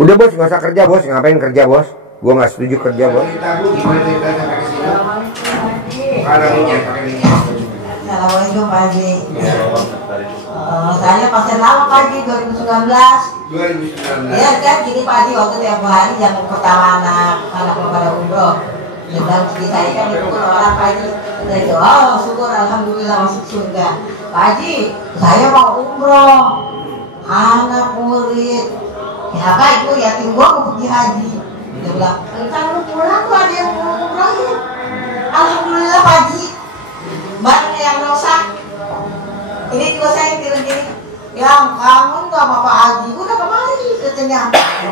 Udah bos, nggak usah kerja bos. Ngapain kerja bos? Gua nggak setuju kerja bos. Gimana ceritanya pakai sini? Kalau minyak pakai minyak. Assalamualaikum Pak Haji. Saya pasien lama Pak Haji 2019. 2019. Iya kan, gini Pak Haji waktu tiap hari yang pertama anak pada umroh. Dan istri saya kan dipukul orang Pak Haji. Saya itu, oh syukur alhamdulillah masuk surga. Pak Haji, saya mau umroh. Anak murid. Ya apa itu yatim gua mau pergi haji. Dia bilang, entar lu pulang tuh ada yang mau umrohin. Alhamdulillah Pak Haji. Banyak yang rusak. Ini juga saya gini-gini. Yang kamu nggak sama Pak Haji, udah kemari katanya.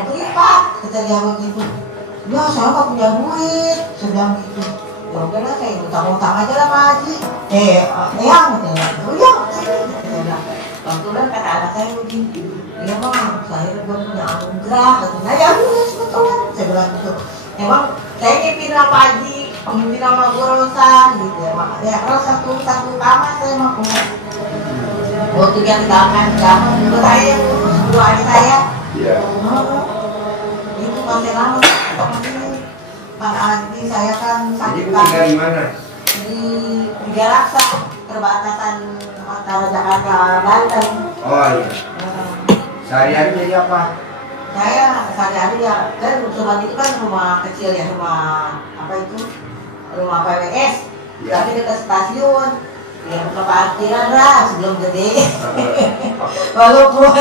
Mau lipat, katanya begitu. Ya saya nggak punya duit, sedang gitu. Ya udahlah saya utang-utang aja lah Pak Haji. Yang katanya. Oh ya, sini katanya. Kebetulan kata anak saya begini. Iya bang, saya juga punya anugerah. Katanya ya udah sebetulnya. Saya bilang gitu. Emang saya ngipin sama Pak Haji, ngipin sama Bu Rosa gitu ya. Ya kalau satu kamar saya mau punya. Waktu yang tinggalkan kamar dulu saya yang urus dua adik saya. Iya. Itu masih lama. Pak Haji saya kan Jadi sakit tinggal di mana? di Tiga Raksa, perbatasan antara Jakarta Banten. Oh iya. Sehari-hari jadi apa? Saya sehari-hari ya, kan rumah itu kan rumah kecil ya, rumah apa itu? Rumah PWS. Ya. Tapi dekat stasiun. Ya bukan parkiran lah sebelum gede. Walaupun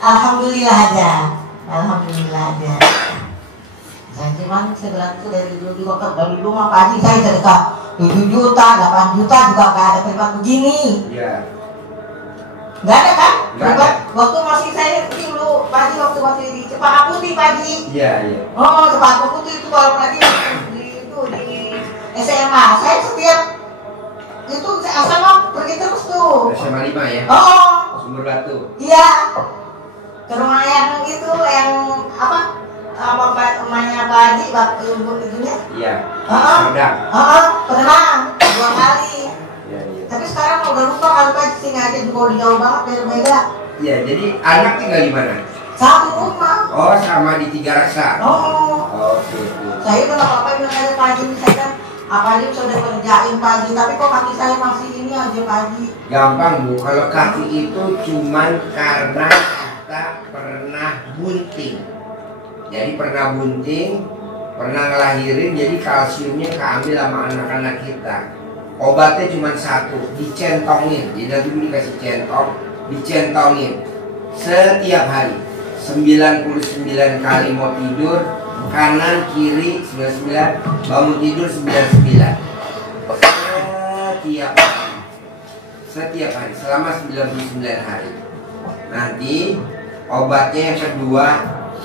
alhamdulillah aja. Alhamdulillah aja. Saya cuman sebelah itu dari dulu juga dari rumah Pak Haji saya sedekah 7 juta, 8 juta juga gak ada tempat begini. Iya. Gak ada kan? Nggak ada. Waktu masih saya dulu Pak Haji waktu masih di Cepaka Putih Pak Haji. Iya, iya. Oh Cepaka Putih itu kalau lagi di SMA saya setiap itu sama pergi terus tuh. SMA 5 ya? Oh Sumber Batu. iya ke rumah yang itu yang apa? Sama emaknya Pak Haji waktu ibunya. Iya. Oh, pernah 2 kali. Iya, iya. Tapi sekarang udah lupa kalau Pak Haji sini aja juga udah jauh banget dari Mega. Iya, jadi anak tinggal di mana? Satu rumah. Oh, sama di Tiga Raksa. Oh, Oke, oke. saya udah nggak apa-apa bilang aja Pak Haji misalkan apa aja sudah kerjain Pak Haji, tapi kok kaki saya masih ini aja Pak Haji. Gampang Bu, kalau kaki itu cuman karena kita pernah bunting. Jadi pernah bunting, pernah ngelahirin, jadi kalsiumnya keambil sama anak-anak kita. Obatnya cuma satu, dicentongin. Jadi nanti Bu dikasih centong, dicentongin setiap hari 99 kali mau tidur, kanan kiri 99, bangun tidur 99. Setiap hari selama 99 hari. Nanti obatnya yang kedua,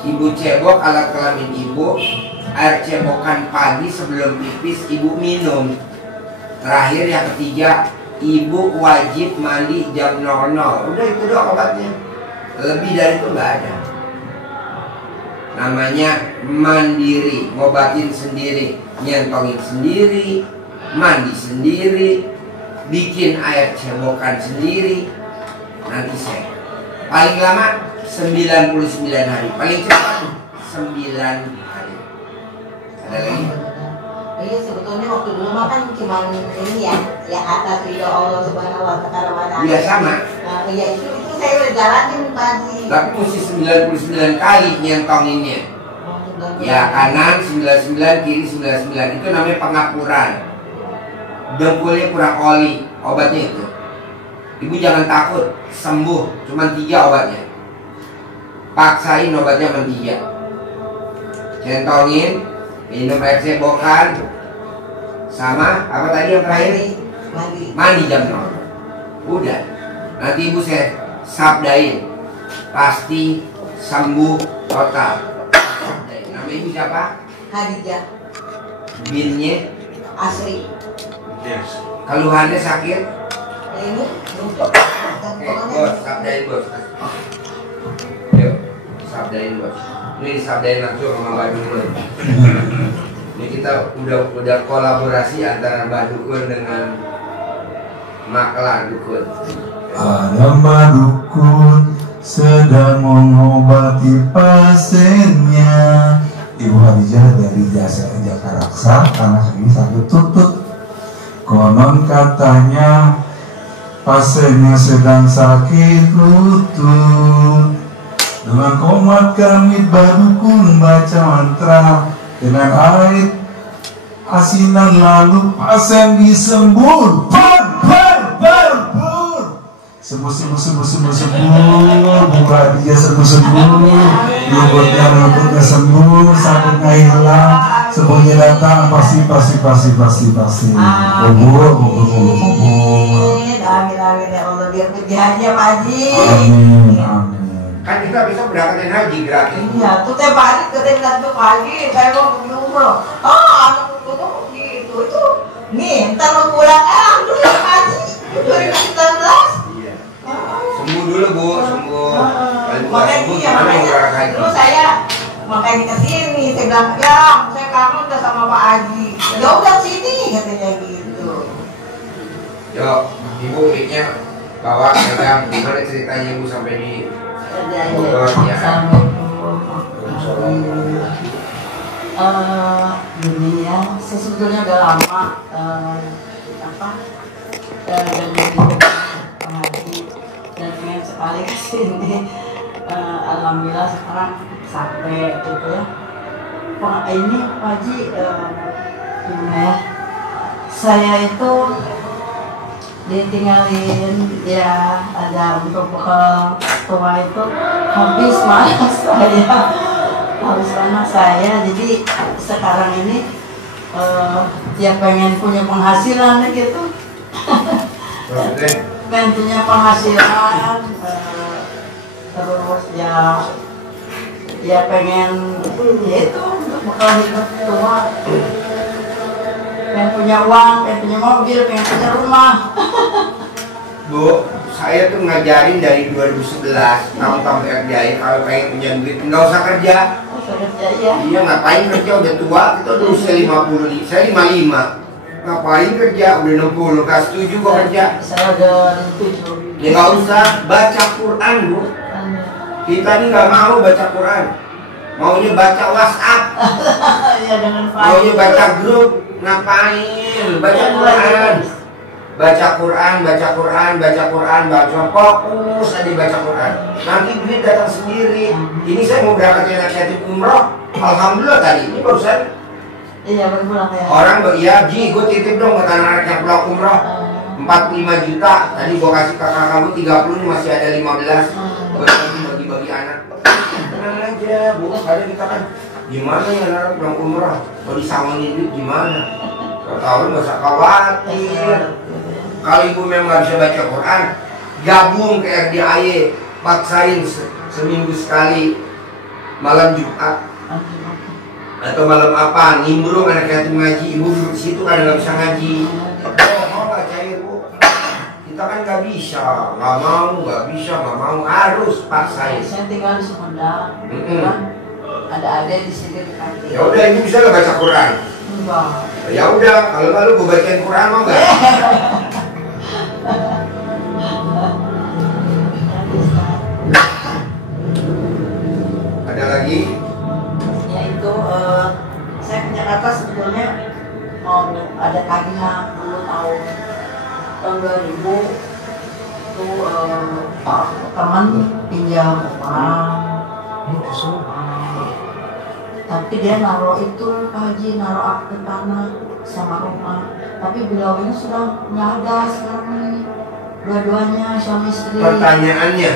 ibu cebok alat kelamin ibu, air cebokan pagi sebelum pipis ibu minum. Terakhir yang ketiga, ibu wajib mandi jam 00. Udah itu doang obatnya. Lebih dari itu nggak ada. Namanya mandiri, ngobatin sendiri, nyentongin sendiri, mandi sendiri, bikin air cebokan sendiri. Nanti saya paling lama 99 hari, paling cepat 9 hari. Ada lagi? Iya sebetulnya waktu dulu mah kan cuma ini ya atas ridho Allah Subhanahu wa Ta'ala. Iya sama. Iya itu saya udah jalanin Pak Haji. Tapi mesti 99 kali nyentonginnya. Ya kanan 99, kiri 99. Itu namanya pengapuran. Dengkulnya kurang oli, obatnya itu. Ibu jangan takut, sembuh. Cuma 3 obatnya. Paksain obatnya cuma 3. Centongin, minum air cebokan, sama apa tadi yang terakhir? Mandi jam 0. Udah. Nanti ibu saya sabdain, pasti sembuh total. Nama ibu siapa? Hadijah Binnya Asri. Yes. Keluhannya sakit? Ini Bos, sabdain bos. Yuk, sabdain bos. Ini sabdain langsung sama Mbak Dukun. Ini kita udah kolaborasi antara Mbak Dukun dengan Maklar Dukun. Ada Mbak Dukun sedang mengobati pasiennya. Ibu Hadijah dari Jasa Jakaraksa, tanah ini satu tutut. Konon katanya pasiennya sedang sakit lutut. Dengan komat kami badukun baca mantra dengan air asinan, lalu pasien disembuh. Sembuh. Buka dia sembuh. Luputnya sembuh, sakitnya hilang, sembuhnya datang, pasti. Kubur. Amin, ya Allah, biar pergi haji ya Pak Haji. Amin. Kan kita bisa berangkatin haji gratis. Iya, tuh tiap hari kita tuh pagi, saya mau pergi umroh. Anak itu gitu, itu nih, ntar mau pulang, alhamdulillah Pak Haji, 2019. Sembuh dulu Bu, sembuh. Makanya dulu saya makanya kesini, saya bilang ya, saya kangen udah sama Pak Haji. Ya udah sini katanya gitu. Yo, Ibu mic-nya bawa pegang. Gimana ceritanya Ibu sampai di Bogor ya? Gini ya, saya sebetulnya udah lama dari Pak Haji dan pengen sekali kesini. Alhamdulillah sekarang sampai gitu ya. Pak ini Pak Haji gimana ya? Saya itu ditinggalin ya, ada untuk bekal tua itu habis mana saya, jadi sekarang ini ya pengen punya penghasilan gitu. Pengen punya penghasilan, terus ya pengen ya itu untuk bekal hidup tua. Pengen punya uang, pengen punya mobil, pengen punya rumah. Bu, saya tuh ngajarin dari 2011 tamu-tamu RDI kalau pengen punya duit nggak usah kerja. Iya. Iya, ngapain kerja, udah tua, kita udah usia 50, saya 55. Ngapain kerja, udah 60, gak setuju kok kerja. Saya udah 7. Ya nggak usah, baca Quran Bu. Kita nih nggak mau baca Quran, maunya baca WhatsApp. Ya dengan Maunya baca grup, ngapain? Baca Quran. Baca Quran, fokus aja baca Quran. Nanti duit datang sendiri. Ini saya mau berangkat anak yatim umroh, alhamdulillah tadi ini barusan. Iya, baru pulang ya. Orang iya, Ji, gue titip dong ke anak yang pulang umroh. 45 juta, tadi gue kasih kakak kamu 30, ini masih ada 15. Gue bagi-bagi anak. Tenang aja, Bu. Kadang kita kan gimana ya anak pulang umroh? Kalau disawangin duit gimana? Kalau tahu nggak usah khawatir. Kalau ibu memang nggak bisa baca Quran, gabung ke RDIY, paksain seminggu sekali malam Jumat atau malam apa, nimbrung anak yatim ngaji. Ibu duduk situ kadang nggak bisa ngaji. Mau nggak cair Bu? Kita kan nggak bisa, nggak mau, harus paksain. Saya tinggal di Sumedang. Ada adik di sini di kantin. Ya udah, ibu bisa nggak baca Quran? Enggak. Ya udah, kalau malu gue bacain Quran mau nggak? Ada lagi? Ya itu saya ke Jakarta sebetulnya mau ada tagihan dulu tahun 2000 itu teman pinjam uang. Tapi dia naruh itu Pak Haji, naruh akte tanah sama rumah. Tapi beliaunya sudah nggak ada sekarang ini. Dua-duanya suami istri. Pertanyaannya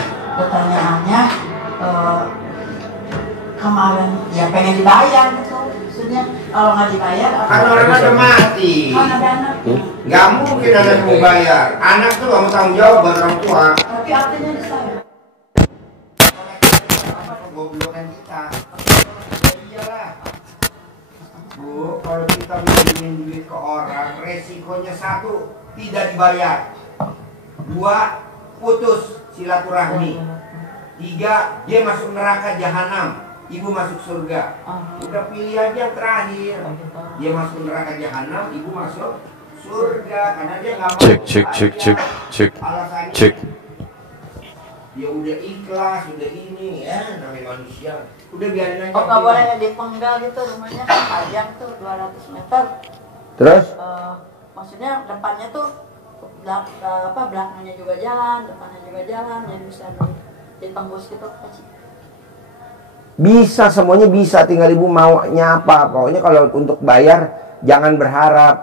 kemarin ya pengen dibayar gitu. Maksudnya kalau nggak dibayar kan orang udah mati. Kan ada anak. Nggak mungkin anak mau bayar. Anak tuh nggak mau tanggung jawab buat orang tua. Tapi artinya di saya. Goblokan kita. Iyalah. Bu, kalau kita minjemin duit ke orang, resikonya 1, tidak dibayar. 2, putus silaturahmi. 3, dia masuk neraka jahanam, ibu masuk surga. Udah pilih aja yang terakhir. Dia masuk neraka jahanam, ibu masuk surga. Karena dia nggak mau. Cek. Alasannya, dia udah ikhlas, udah ini ya, namanya manusia. Udah biarin aja. Oh, nggak boleh dipenggal gitu, rumahnya kan panjang tuh 200 meter. Terus? Maksudnya depannya tuh belakangnya juga jalan, depannya juga jalan, jadi bisa ditembus gitu. Bisa, semuanya bisa, tinggal ibu maunya apa. Pokoknya kalau untuk bayar jangan berharap.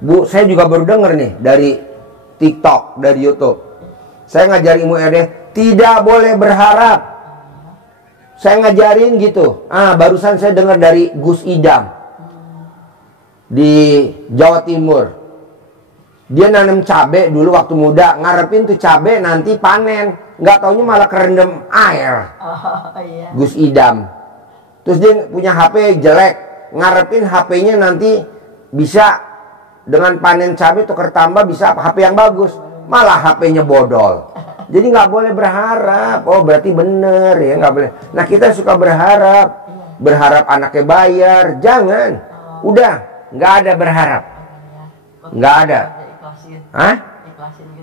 Bu, saya juga baru denger nih dari TikTok, dari YouTube. Saya ngajarin ilmu RD, tidak boleh berharap. Saya ngajarin gitu. Barusan saya dengar dari Gus Idam di Jawa Timur. Dia nanam cabai dulu waktu muda, ngarepin tuh cabai nanti panen, nggak taunya malah kerendam air. Iya. Gus Idam. Terus dia punya HP jelek, ngarepin HP-nya nanti bisa dengan panen cabai tuker tambah bisa HP yang bagus, malah HP-nya bodol. Jadi nggak boleh berharap. Oh berarti bener ya, nggak boleh. Nah kita suka berharap, berharap anaknya bayar, jangan. Udah nggak ada berharap, nggak ada. Hah?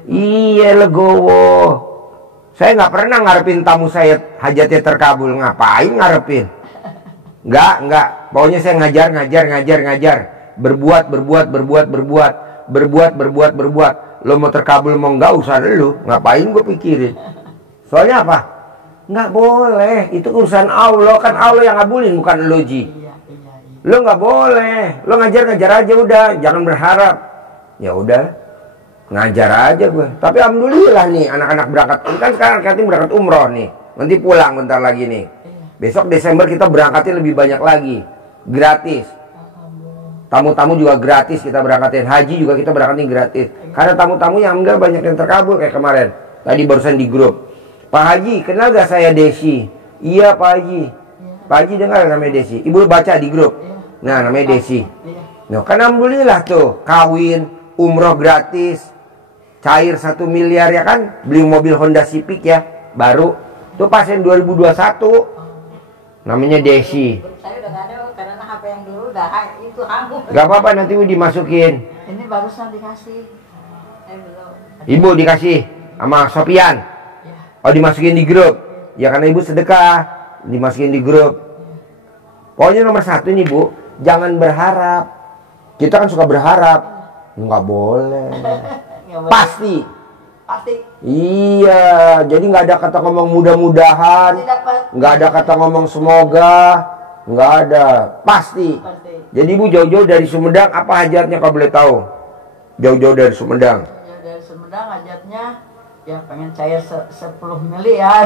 Iya legowo. Saya nggak pernah ngarepin tamu saya hajatnya terkabul. Ngapain ngarepin? Nggak. Pokoknya saya ngajar. Berbuat. Lo mau terkabul mau nggak usah lu. Ngapain gue pikirin? Soalnya apa? Nggak boleh. Itu urusan Allah. Kan Allah yang ngabulin bukan lo Ji. Lo nggak boleh. Lo ngajar aja udah. Jangan berharap. Ya udah. Ngajar aja gue. Tapi alhamdulillah nih anak-anak berangkat. Kan sekarang Katim berangkat umroh nih. Nanti pulang bentar lagi nih. Besok Desember kita berangkatin lebih banyak lagi. Gratis. Tamu-tamu juga gratis kita berangkatin. Haji juga kita berangkatin gratis. Karena tamu-tamu yang enggak banyak yang terkabul kayak kemarin. Tadi barusan di grup. Pak Haji, kenal gak saya Desi? Iya Pak Haji. Pak Haji dengar namanya Desi. Ibu baca di grup. Nah namanya Desi. Nah kan alhamdulillah tuh. Kawin, umroh gratis. Cair 1 miliar ya kan. Beli mobil Honda Civic ya. Baru. Tuh pasien 2021. Namanya Desi. Saya udah gak ada karena HP yang dulu udah itu hangus. Gak apa-apa nanti ibu dimasukin. Ini barusan dikasih. Belum. Ibu dikasih sama Sopian. Oh dimasukin di grup. Ya karena ibu sedekah. Dimasukin di grup. Pokoknya nomor 1 nih bu. Jangan berharap. Kita kan suka berharap. Nggak boleh. Pasti. Iya. Jadi nggak ada kata ngomong mudah-mudahan. Nggak ada kata ngomong semoga. Nggak ada. Pasti. Jadi ibu jauh-jauh dari Sumedang. Apa hajatnya kalau boleh tahu? Jauh-jauh dari Sumedang. Jauh dari Sumedang hajatnya ya pengen cair 10 miliar.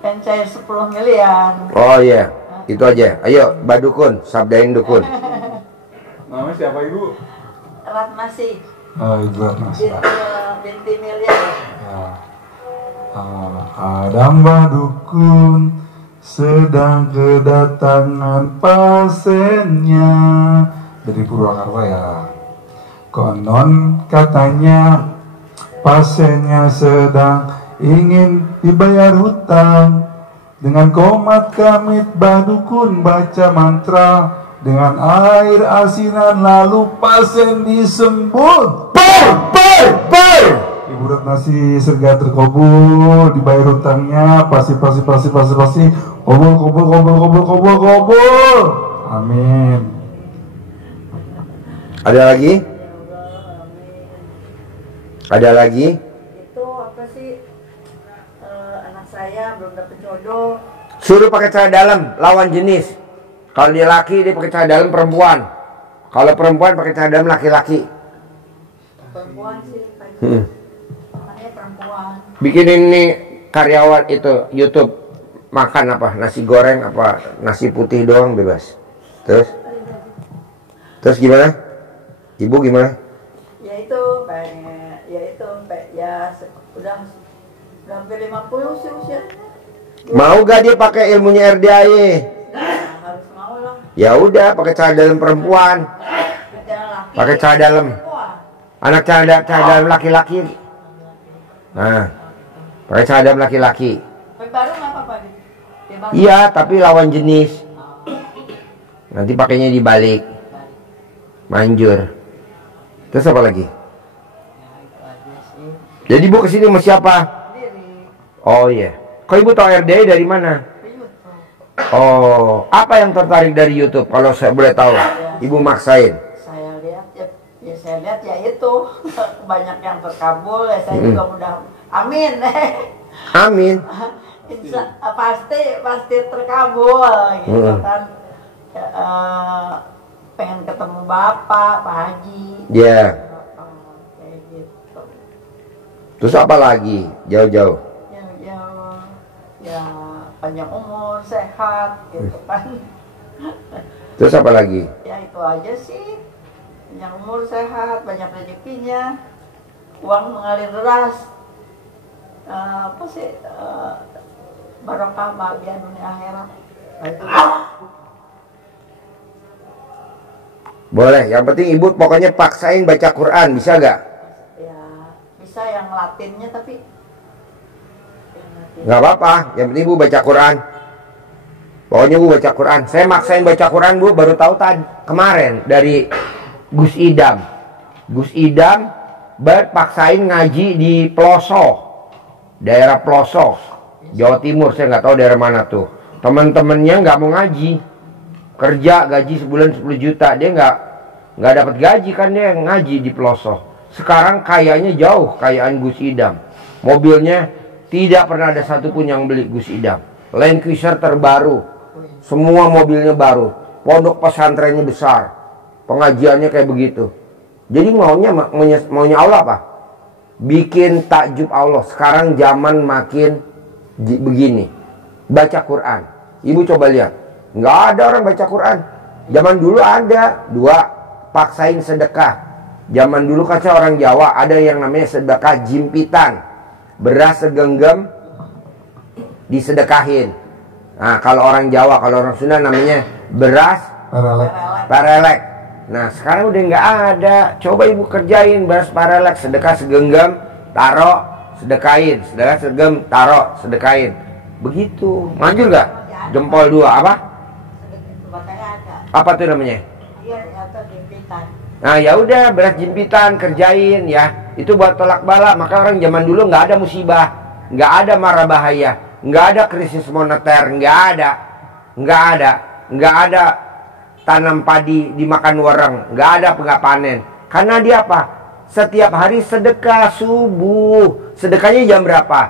Pengen cair 10 miliar. Oh iya. Itu aja. Ayo Badukun. Sabdain dukun. Namanya siapa ibu? Ratnasi. Ibu Ratnasi. Binti miliar. Ya. Ada Mbak Dukun sedang kedatangan pasiennya dari Purwakarta ya. Konon katanya pasiennya sedang ingin dibayar hutang. Dengan komat kamit Mbak Dukun baca mantra dengan air asinan lalu pasien disembur. Ibu Ratnasi serga terkabul, dibayar hutangnya, pasti. Kobul. Amin. Ada lagi? Ada lagi? Itu apa sih? Anak saya belum dapet jodoh. Suruh pakai celana dalam, lawan jenis. Kalau dia laki, dia pakai celana dalam perempuan. Kalau perempuan pakai celana dalam laki-laki. Perempuan sih, makanya perempuan. Bikin ini karyawan itu YouTube makan apa? Nasi goreng apa? Nasi putih doang bebas. Terus gimana? Ibu gimana? Udah hampir 50 sih usia. Mau gak dia pakai ilmunya RDAY? Harus mau lah. Ya udah pakai celana dalam perempuan. Pakai celana dalam. Anak celana dalam laki-laki. Nah, pakai celana dalam laki-laki. Baru nggak apa-apa gitu. Iya, tapi lawan jenis. Nanti pakainya dibalik. Manjur. Terus apa lagi? Jadi bu kesini sama siapa? Oh iya. Kok ibu tahu RDI dari mana? Oh, apa yang tertarik dari YouTube kalau saya boleh tahu? Ibu maksain. Saya lihat ya saya lihat ya itu banyak yang terkabul ya saya juga mudah. Amin. Amin. Pasti terkabul gitu kan. Pengen ketemu Bapak, Pak Haji. Ya. Kayak gitu. Terus apa lagi? Jauh-jauh. Ya panjang umur, sehat gitu kan. Terus apa lagi? Ya itu aja sih. Panjang umur, sehat, banyak rezekinya, uang mengalir deras. Apa sih? Barokah bahagia dunia akhirat. Itu. Boleh, yang penting ibu pokoknya paksain baca Quran, bisa gak? Ya bisa yang Latinnya tapi Gak apa-apa, yang penting ibu baca Quran. Pokoknya ibu baca Quran. Saya maksain baca Quran bu, baru tahu tadi kemarin dari Gus Idam. Gus Idam berpaksain ngaji di pelosok, daerah pelosok Jawa Timur. Saya nggak tahu daerah mana tuh. Teman-temannya nggak mau ngaji, kerja gaji sebulan 10 juta, dia nggak dapat gaji kan, dia ngaji di pelosok. Sekarang kayaknya jauh kayaan Gus Idam. Mobilnya tidak pernah ada satupun yang beli Gus Idam. Land Cruiser terbaru, semua mobilnya baru. Pondok pesantrennya besar, pengajiannya kayak begitu. Jadi maunya Allah apa? Bikin takjub Allah. Sekarang zaman makin begini. Baca Quran. Ibu coba lihat, nggak ada orang baca Quran. Zaman dulu ada. Dua, paksain sedekah. Zaman dulu kata orang Jawa ada yang namanya sedekah jimpitan. Beras segenggam disedekahin. Nah, kalau orang Jawa, kalau orang Sunda namanya beras parelek. Nah, sekarang udah nggak ada. Coba ibu kerjain beras parelek, sedekah segenggam, taruh, sedekahin, sedekah segenggam, taruh, sedekahin. Begitu. Manjur nggak? Jempol dua apa? Apa tuh namanya? Nah, ya udah beras jimpitan kerjain ya. Itu buat tolak bala. Maka orang zaman dulu nggak ada musibah, nggak ada mara bahaya, nggak ada krisis moneter, nggak ada tanam padi dimakan wareng, nggak ada nggak panen. Karena dia apa? Setiap hari sedekah subuh. Sedekahnya jam berapa?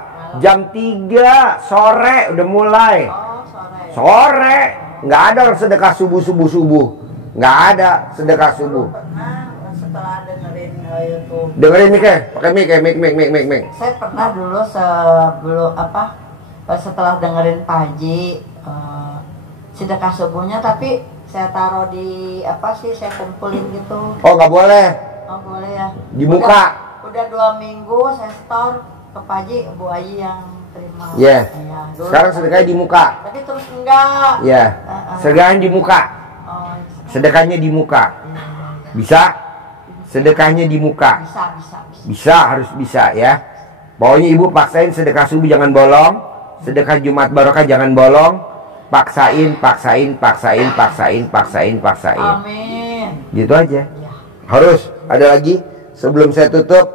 Jam 3 sore udah mulai. Sore. Nggak ada orang sedekah subuh. Nggak ada sedekah subuh. Setelah dengerin YouTube. Dengerin mic, pakai mic. Saya pernah dulu setelah dengerin Pak Haji sedekah subuhnya, tapi saya taruh di saya kumpulin gitu. Oh nggak boleh. Oh boleh ya. Di muka. Udah 2 minggu saya store ke Pak Haji, Bu Haji yang terima. Iya. Sekarang sedekahnya di muka. Tapi terus enggak. Iya. Sedekahnya di muka. Oh, sedekahnya di muka. Bisa? Sedekahnya di muka. Bisa, harus bisa ya. Pokoknya ibu paksain sedekah subuh jangan bolong. Sedekah Jumat Barokah jangan bolong. Paksain. Amin. Gitu aja. Harus. Ada lagi sebelum saya tutup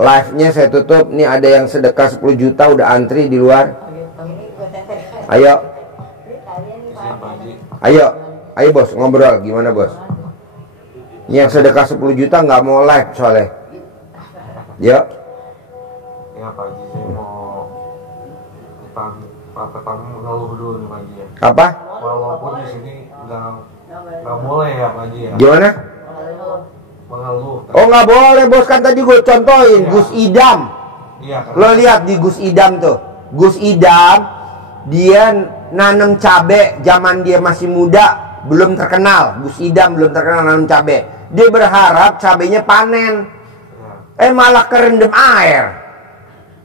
live-nya, saya tutup. Nih ada yang sedekah 10 juta udah antri di luar. Ayo bos, ngobrol. Gimana bos? Ini yang sedekah 10 juta nggak mau live soalnya. Yuk. Ya Pak Haji, saya mau pertama mengeluh dulu nih Pak Haji ya. Apa? Walaupun di sini nggak boleh ya Pak Haji ya. Gimana? Mengeluh. Oh nggak boleh bos, kan tadi gue contohin ya. Gus Idam. Iya. Lo lihat di Gus Idam tuh. Gus Idam dia nanam cabe zaman dia masih muda, belum terkenal. Gus Idam belum terkenal nanam cabe. Dia berharap cabenya panen. Malah kerendam air.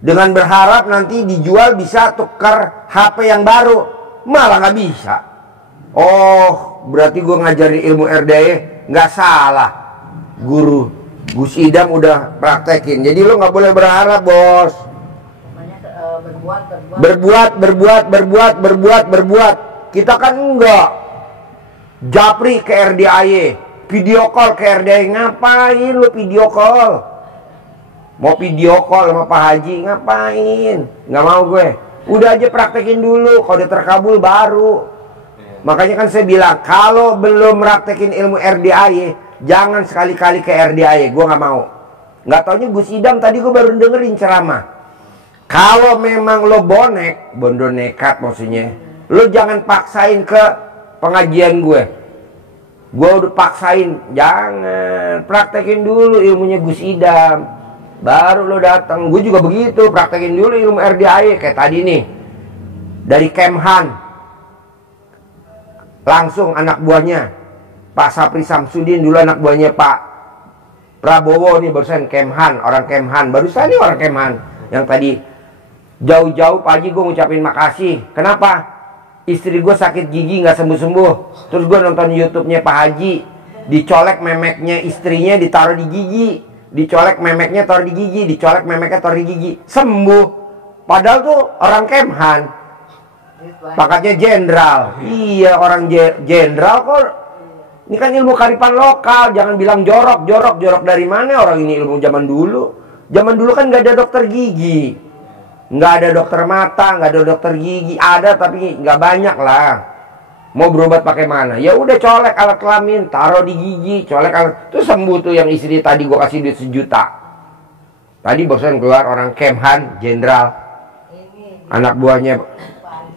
Dengan berharap nanti dijual bisa tukar HP yang baru. Malah nggak bisa. Oh, berarti gue ngajarin ilmu RDI nggak salah. Guru Gus Idam udah praktekin. Jadi lo nggak boleh berharap bos. Berbuat. Kita kan enggak. Japri ke RDAY, video call ke RDAY. Ngapain lu video call? Mau video call sama Pak Haji, ngapain? Nggak mau gue. Udah aja praktekin dulu, kalau udah terkabul baru. Makanya kan saya bilang, kalau belum praktekin ilmu RDAY, jangan sekali-kali ke RDAY. Gue nggak mau. Nggak taunya Gus Idam tadi gue baru dengerin ceramah. Kalau memang lo bonek, bondo nekat maksudnya, lo jangan paksain ke pengajian gue. Gue udah paksain, jangan. Praktekin dulu ilmunya Gus Idam, baru lo datang. Gue juga begitu, praktekin dulu ilmu RDAY. Kayak tadi nih, dari Kemhan, langsung anak buahnya Pak Sapri Samsudin, dulu anak buahnya Pak Prabowo nih, barusan Kemhan, orang Kemhan. Barusan nih orang Kemhan yang tadi jauh-jauh Pak Haji gue ngucapin makasih. Kenapa? Istri gue sakit gigi nggak sembuh-sembuh. Terus gue nonton YouTube-nya Pak Haji, dicolek memeknya istrinya ditaruh di gigi, dicolek memeknya taruh di gigi, dicolek memeknya taruh di gigi, sembuh. Padahal tuh orang Kemhan, pangkatnya jenderal. Iya, orang jenderal kok. Ini kan ilmu kearifan lokal, jangan bilang jorok. Jorok dari mana? Orang ini ilmu zaman dulu. Zaman dulu kan nggak ada dokter gigi, nggak ada dokter mata, nggak ada dokter gigi. Ada tapi nggak banyak lah. Mau berobat pakai mana? Ya udah colek alat kelamin, taruh di gigi, colek alat. Terus sembuh tuh yang istri tadi gue kasih duit 1 juta. Tadi barusan keluar orang Kemhan, jenderal, anak buahnya.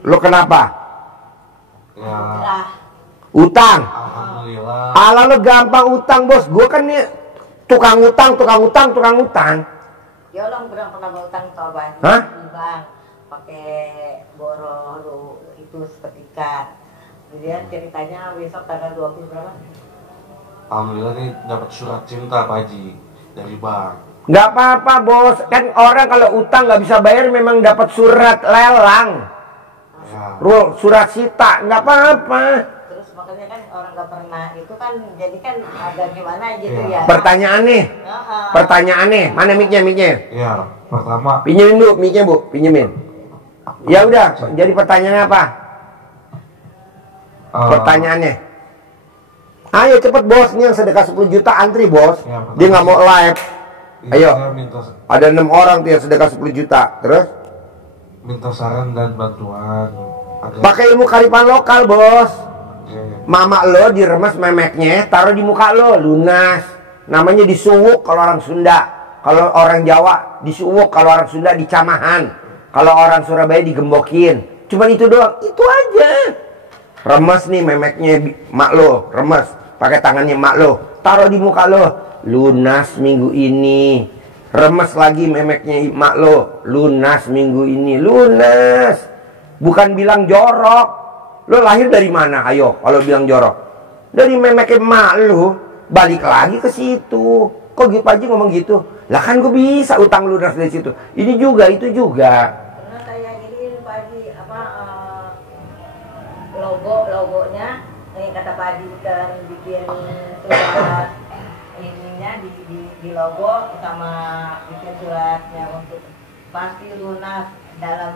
Lo kenapa? Ya, Utang. alhamdulillah. Ala lo gampang utang bos. Gue kan nih tukang utang. Ya orang pernah berutang tau Pak Haji. Hah? Di bank pakai borong itu seketika. Kemudian ceritanya besok tanggal 20 berapa? Alhamdulillah nih dapat surat cinta Pak Haji dari bank. Nggak apa-apa bos. Kan orang kalau utang nggak bisa bayar memang dapat surat lelang, Ya, surat sita. Nggak apa-apa. Terus makanya kan orang nggak pernah itu kan jadi kan agak gimana gitu Iya. ya. Pertanyaannya. Mana mic-nya? ya. Pertama, Pinjemin bu, mic-nya bu, pinjemin. Ya udah. Jadi pertanyaannya apa? Pertanyaannya. Ayo cepet bos. Ini yang sedekah 10 juta antri bos. Ya, Dia nggak mau live. Ayo. Saya Ada 6 orang tuh yang sedekah 10 juta. Terus? minta saran dan bantuan agar Pakai ilmu kearifan lokal bos. ya, Mama lo diremes memeknya, taruh di muka lo, lunas. Namanya disuwuk kalau orang Sunda. Kalau orang Jawa disuwuk, kalau orang Sunda dicamahan. Kalau orang Surabaya digembokin. Cuman itu doang, itu aja. Remes nih memeknya mak lo, remes. Pakai tangannya mak lo, taruh di muka lo, lunas minggu ini. Remes lagi memeknya mak lo, lunas minggu ini, lunas. Bukan bilang jorok. Lo lahir dari mana? Ayo, kalau bilang jorok. Dari memeknya mak lo, balik lagi ke situ. Kok gitu aja ngomong gitu? Lah kan gue bisa utang lunas dari situ. Ini juga, itu juga. Karena saya ini Pak Haji logonya yang kata Pak Haji kan bikin surat ininya di logo sama bikin suratnya untuk pasti lunas dalam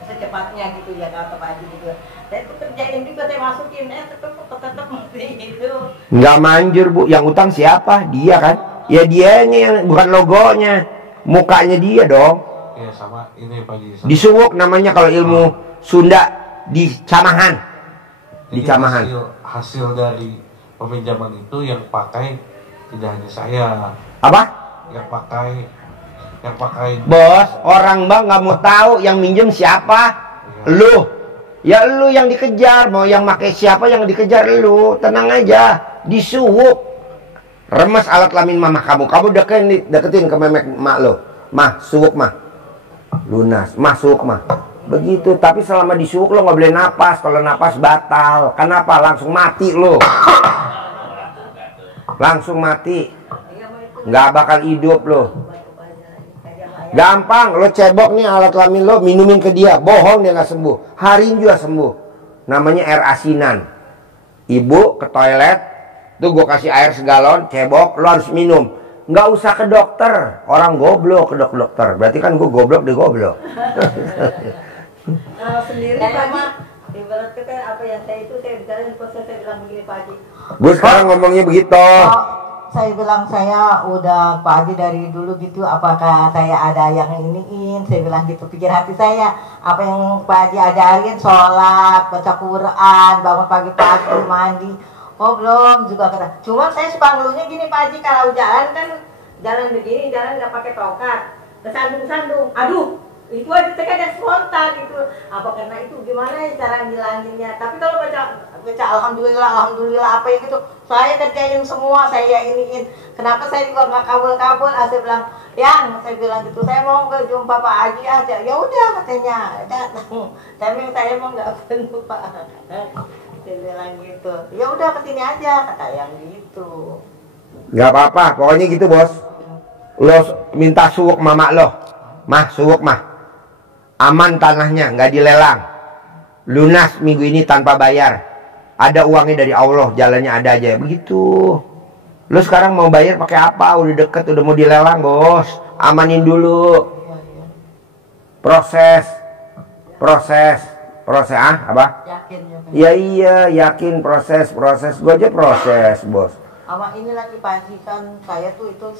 secepatnya gitu ya kata Pak Haji gitu. Saya itu kerjain juga saya masukin tetap mesti gitu. Nggak manjur bu, yang utang siapa? Dia kan? Ya dianya yang bukan logonya, mukanya dia dong. ya sama ini Pak Haji. Disuwuk namanya kalau ilmu Sunda, dicamahan. Jadi Dicamahan. hasil dari peminjaman itu yang pakai tidak hanya saya, Apa? yang pakai Bos, orang bang nggak mau tahu yang minjem siapa. Lu. Ya lu yang dikejar, mau yang pakai siapa yang dikejar lu. Tenang aja, disuwuk. Remes alat kelamin mama kamu. Kamu deketin ke memek mak lo. Mah, suwuk mah. Lunas, mah suwuk mah. Begitu, tapi selama disuwuk lo nggak boleh napas. Kalau napas batal. Kenapa? Langsung mati lo. Langsung mati. Nggak bakal hidup lo. Gampang, lo cebok nih alat kelamin lo, minumin ke dia. Bohong dia nggak sembuh. Hari ini juga sembuh. Namanya air asinan. Ibu ke toilet, tuh gue kasih air segalon, cebok, lo harus minum. Nggak usah ke dokter. Orang goblok ke dokter. Berarti kan gue goblok, dia goblok. Kalau sendiri Saya Pak Haji, mah ibarat kata apa yang saya itu saya bicara di proses saya bilang begini Pak Haji. Gue sekarang ngomongnya begitu. saya bilang saya udah Pak Haji dari dulu gitu, apakah saya ada yang iniin? Saya bilang gitu, pikir hati saya, apa yang Pak Haji ajarin, sholat, baca Quran, bangun pagi-pagi, mandi. Oh belum juga kata. Cuma saya suka ngeluhnya gini Pak Haji, kalau jalan kan jalan begini, jalan nggak pakai tongkat, kesandung-sandung, aduh itu aja tekan spontan gitu. Apa karena itu gimana ya cara ngilanginnya? Tapi kalau baca alhamdulillah apa ya gitu, saya kerjain semua, saya iniin. Kenapa saya juga nggak kabul? Saya bilang, saya bilang gitu, saya mau ke jumpa Pak Haji aja. Ya udah katanya, datang. Tapi saya mau nggak penuh Pak. Saya bilang gitu. Ya udah kesini aja kata yang gitu. Nggak apa-apa, pokoknya gitu bos. Lo minta suwuk mama lo, mah suwuk mah. Aman tanahnya, nggak dilelang. Lunas minggu ini tanpa bayar. Ada uangnya dari Allah, jalannya ada aja. Begitu. Lo sekarang mau bayar pakai apa? Udah deket, udah mau dilelang bos. Amanin dulu. Proses. Apa? Yakin ya. Ya iya, yakin proses. Gue aja proses bos. Sama ini lagi Pak Haji, kan saya tuh itu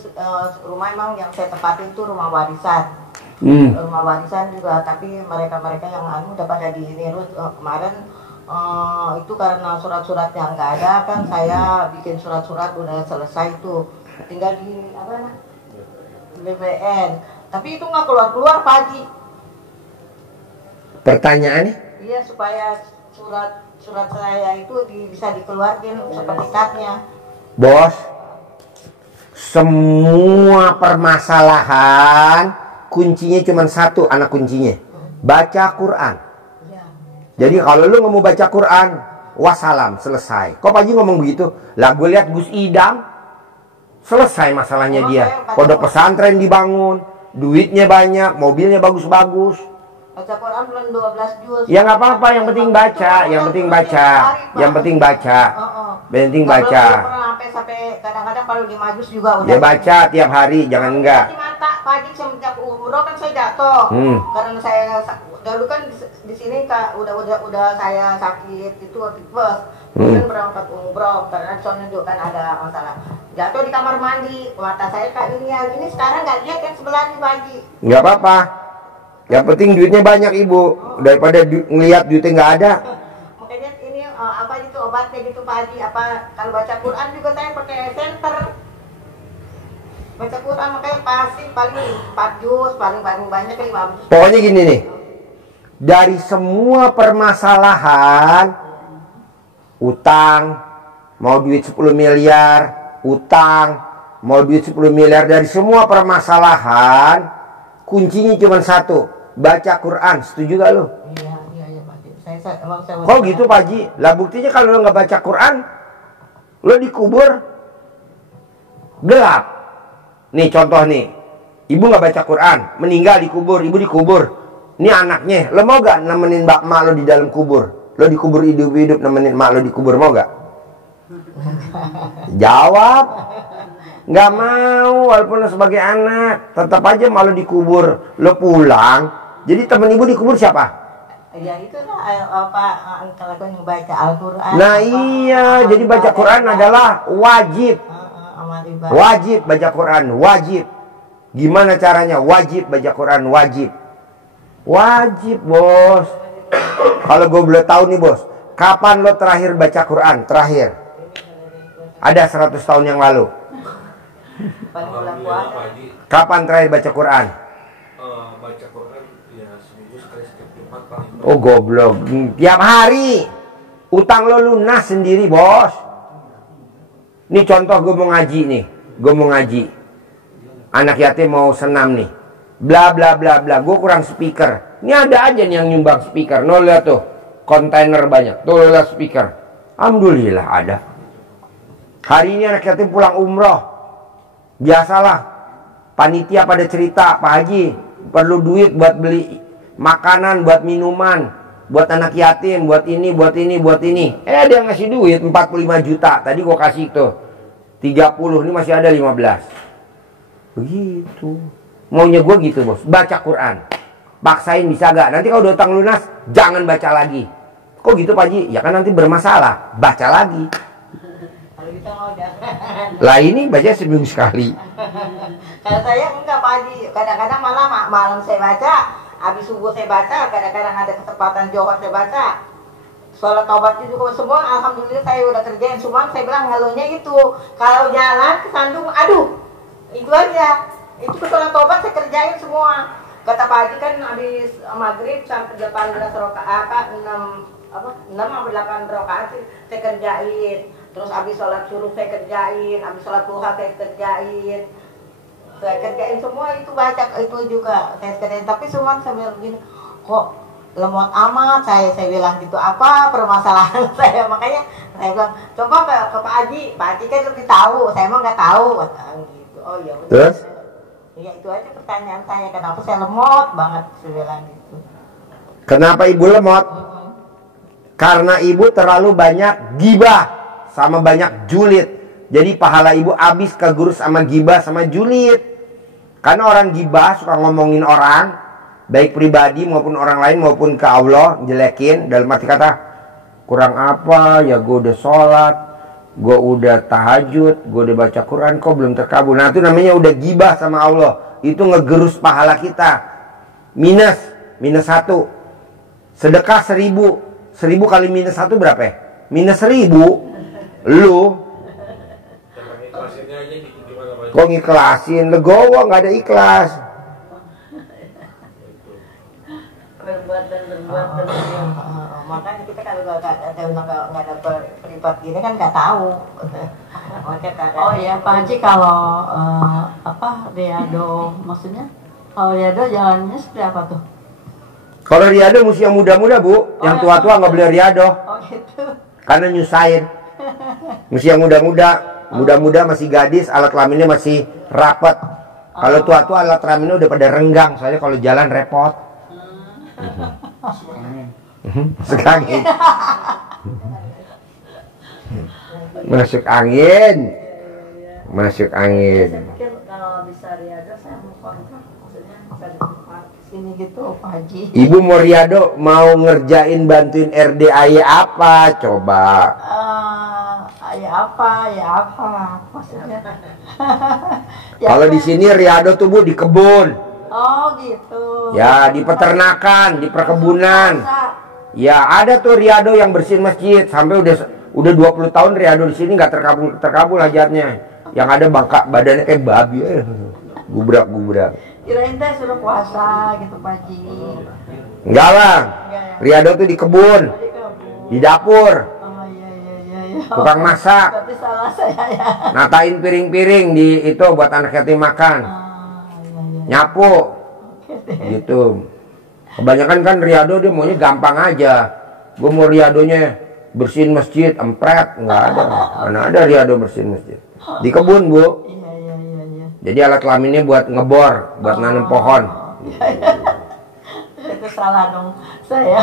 rumah emang yang saya tempatin tuh rumah warisan. Rumah warisan juga, tapi mereka yang udah pada di sini kemarin itu karena surat-surat yang nggak ada kan, saya bikin surat-surat udah selesai tuh, tinggal di BPN, tapi itu nggak keluar Pak Haji. Pertanyaannya? Iya, supaya surat saya itu bisa dikeluarkan sertifikatnya. Bos, semua permasalahan kuncinya cuma satu, anak kuncinya baca Quran. Jadi kalau lu nggak mau baca Quran, wassalam, selesai. Kok Pak Haji ngomong begitu? Lah gue lihat Gus Idam, selesai masalahnya dia. Pondok pesantren dibangun, duitnya banyak, mobilnya bagus-bagus. Baca Quran belum 12 juz. Ya nggak apa-apa, yang penting baca, yang penting baca. Sampai kadang-kadang kalau 5 juz juga udah. Ya baca tiap hari, jangan enggak. Mata pagi semenjak umroh kan saya jatuh. Karena saya dulu kan di sini udah saya sakit itu tipes. Kemudian berangkat umroh karena soalnya juga kan ada masalah. Jatuh di kamar mandi, mata saya kayak ini sekarang nggak lihat yang sebelah ini Pak Haji. Nggak apa-apa. Yang penting duitnya banyak ibu, daripada ngelihat duitnya nggak ada. Makanya ini apa itu obatnya gitu Pak Haji. Apa kalau baca Quran juga saya pakai center. Baca Quran makanya pasti paling 4 juz, paling banyak 5 juz. Pokoknya gini nih, dari semua permasalahan, utang, mau duit 10 miliar, utang, mau duit 10 miliar, dari semua permasalahan, kuncinya cuma satu, baca Quran. Setuju gak lo? Iya Pak Haji. Saya Kok gitu Pak Haji? Lah buktinya kalau lo nggak baca Quran, lo dikubur gelap. Nih contoh nih, ibu nggak baca Quran, meninggal dikubur, ibu dikubur. Ini anaknya, lo mau gak nemenin mak lo di dalam kubur? Lo dikubur hidup-hidup, nemenin mak lo dikubur, mau gak? Jawab. Nggak mau, walaupun lo sebagai anak, tetap aja mak lo dikubur. Lo pulang, jadi temen ibu dikubur siapa? Ya itu lah kalau yang baca Al-Quran. Nah iya, jadi baca Quran adalah wajib. Wajib baca Quran, wajib. Gimana caranya? Wajib baca Quran, wajib. Wajib bos. Kalau gue boleh tahu nih bos, kapan lo terakhir baca Quran? Terakhir ada 100 tahun yang lalu. Alhamdulillah Pak Haji. Kapan terakhir baca Quran? Baca Quran ya seminggu sekali, setiap Jumat paling. Oh goblok, tiap hari. Utang lo lunas sendiri bos. Nih contoh, gue mau ngaji nih, anak yatim mau senam nih, bla bla bla bla, gue kurang speaker. Ini ada aja nih yang nyumbang speaker. No, lihat tuh, kontainer banyak. Tuh lihat speaker. Alhamdulillah ada. Hari ini anak yatim pulang umroh. Biasalah, panitia pada cerita, Pak Haji perlu duit buat beli makanan, buat minuman, buat anak yatim, buat ini. Dia ngasih duit 45 juta. Tadi gue kasih tuh 30, ini masih ada 15. Begitu. Maunya gue gitu bos, baca Quran. Paksain bisa gak? Nanti kalau udah utang lunas, jangan baca lagi. Kok gitu Pak Haji? Ya kan nanti bermasalah, baca lagi. Kalau kita mau Lah ini baca seminggu sekali. Kalau saya enggak Pak Haji, kadang-kadang malam saya baca, habis subuh saya baca, kadang-kadang ada kesempatan johor saya baca. Sholat taubat juga semua, alhamdulillah saya udah kerjain. Cuma saya bilang ngeluhnya itu, kalau jalan ke Sandung, aduh, itu aja. Itu ke sholat taubat saya kerjain semua. Kata Pak Haji kan habis maghrib sampai 18 rakaat, 6 atau 8 rakaat saya kerjain. Terus habis sholat suruh saya kerjain, habis sholat duha saya kerjain. Saya kerjain semua itu, baca itu juga saya kerjain. Tapi semua saya bilang begini, kok lemot amat, saya bilang gitu, apa permasalahan saya. Makanya saya bilang coba ke Pak Haji kan lebih tahu, saya emang nggak tahu gitu. Oh iya betul. Terus? Ya itu aja pertanyaan saya, kenapa saya lemot banget, saya bilang gitu. Kenapa ibu lemot? Karena ibu terlalu banyak gibah sama banyak julid. Jadi pahala ibu habis kegurus sama gibah sama julid. Karena orang gibah suka ngomongin orang, baik pribadi maupun orang lain maupun ke Allah, jelekin. Dalam arti kata, kurang apa ya, gue udah sholat, gue udah tahajud, gue udah baca Quran, kok belum terkabul. Nah itu namanya udah gibah sama Allah. Itu ngegerus pahala kita. Minus 1. Sedekah 1000. 1000 kali minus 1 berapa ya? Minus 1000. Lu kok ngiklasin? Legowo nggak ada ikhlas. Berbuat dan makanya kita kalau nggak ada privat gini kan nggak tahu. Oh iya Pak Haji, kalau riado, maksudnya kalau riado jalannya seperti apa tuh? Kalau riado mesti yang muda-muda Bu, yang tua-tua nggak boleh riado. Oh gitu. Karena nyusahin. Mesti yang muda-muda masih gadis, alat kelaminnya masih rapet. Kalau tua-tua alat kelaminnya udah pada renggang, soalnya kalau jalan repot. Masuk angin. Masuk angin. Masuk angin. Saya pikir kalau bisa riado saya mau kontrak, maksudnya bisa di tempat sini gitu Pak Haji. Ibu mau riado, mau ngerjain bantuin RDAY apa? Coba. Ya apa maksudnya? Kalau di sini riado tuh Bu di kebun. Oh gitu. Ya di peternakan, di perkebunan. Ya ada tuh riado yang bersihin masjid sampai udah 20 tahun riado di sini nggak terkabul hajatnya. Yang ada bangka badannya kayak babi, gubrak. Kirain teh suruh puasa gitu Pak Haji. Enggak lah. Riado tuh di kebun, di dapur. Oh iya. Tukang masak. Berarti salah saya ya. Natain piring-piring di itu buat anak yatim makan. Iya. Nyapu. Gitu. Kebanyakan kan riado dia maunya gampang aja. Gue mau riadonya bersihin masjid, empret, nggak ada. Mana ada riado bersihin masjid. Di kebun Bu. Iya. Jadi alat kelaminnya buat ngebor, buat nanam pohon. Itu salah dong saya.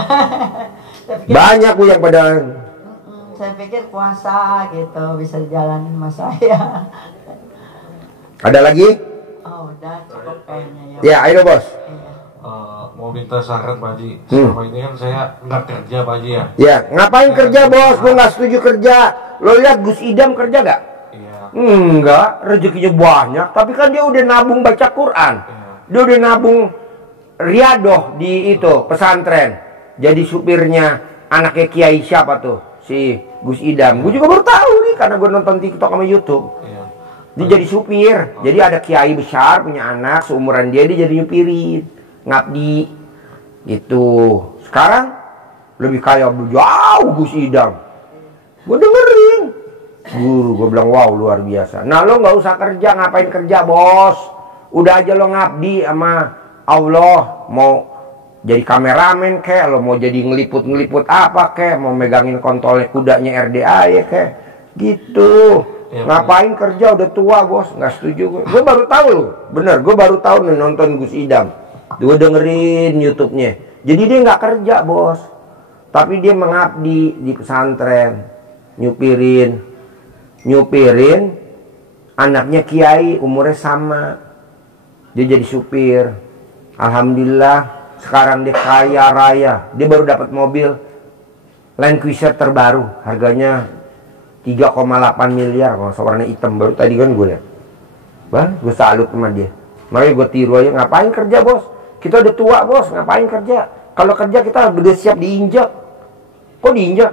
Banyak Bu yang pada. Saya pikir puasa gitu bisa jalanin sama saya. Ada lagi? Oh udah cukup kayaknya ya. Ya, ayo Bos. Iya. Mau minta saran Pak Haji. Selama ini kan saya nggak kerja Pak Haji ya. Ya, ngapain kerja Bos? Gue nggak setuju kerja. Lo lihat Gus Idam kerja gak? Iya. Enggak, rezekinya banyak. Tapi kan dia udah nabung baca Quran. Dia udah nabung riadoh di itu pesantren. Jadi supirnya anaknya Kiai siapa tuh? Si Gus Idam. Gue juga baru tahu nih karena gue nonton TikTok sama YouTube. Iya. Dia jadi supir. Jadi ada kiai besar punya anak seumuran dia jadi nyupirin, ngabdi gitu. Sekarang lebih kaya jauh Gus Idam. Gue dengerin. Guru gue bilang wow luar biasa. Nah lo nggak usah kerja, ngapain kerja Bos? Udah aja lo ngabdi sama Allah, mau jadi kameramen kek, lo mau jadi ngeliput apa kek, mau megangin kontolnya kudanya RDA ya kek, gitu. Ya, Ngapain kerja udah tua Bos? Nggak setuju gue. Gue baru tahu lo, bener. Gue baru tahu nih nonton Gus Idam. Gue dengerin YouTube-nya. Jadi dia nggak kerja Bos, tapi dia mengabdi di pesantren, nyupirin anaknya kiai umurnya sama. Dia jadi supir. Alhamdulillah. Sekarang dia kaya raya. Dia baru dapat mobil Land Cruiser terbaru. Harganya 3,8 miliar kalau warna hitam baru tadi kan gue lihat. Bang, gue salut sama dia. Makanya gue tiru aja, ngapain kerja bos? Kita udah tua bos, ngapain kerja? Kalau kerja kita udah siap diinjak. Kok diinjak?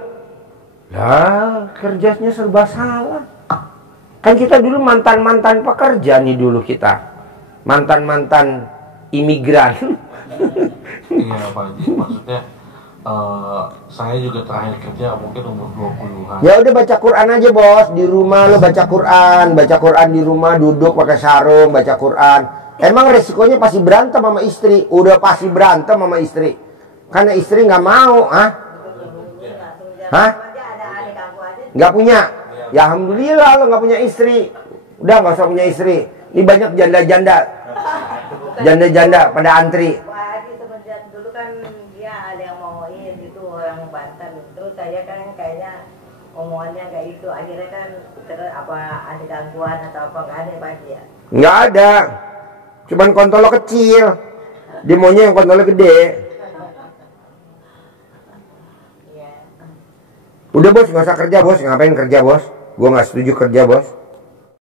Lah, kerjanya serba salah. Kan kita dulu mantan-mantan pekerja nih dulu kita. Mantan-mantan imigran. Iya Pak Haji, maksudnya saya juga terakhir kerja mungkin umur 20-an. Ya udah baca Quran aja bos, di rumah lo baca Quran di rumah, duduk pakai sarung baca Quran. Emang resikonya pasti berantem sama istri, udah pasti berantem sama istri. Karena istri nggak mau, Hah? Nggak punya? Ya alhamdulillah lo nggak punya istri. Udah nggak usah punya istri. Ini banyak janda-janda, janda-janda pada antri. Dulu kan dia ada yang mauin gitu orang Banten, terus saya kan kayaknya omongannya kayak itu, akhirnya kan apa ada gangguan atau apa, nggak ada Pak Haji ya? Nggak ada, cuman kontolnya kecil, dia maunya yang kontolnya gede. Udah bos, nggak usah kerja bos, ngapain kerja bos? Gue nggak setuju kerja bos.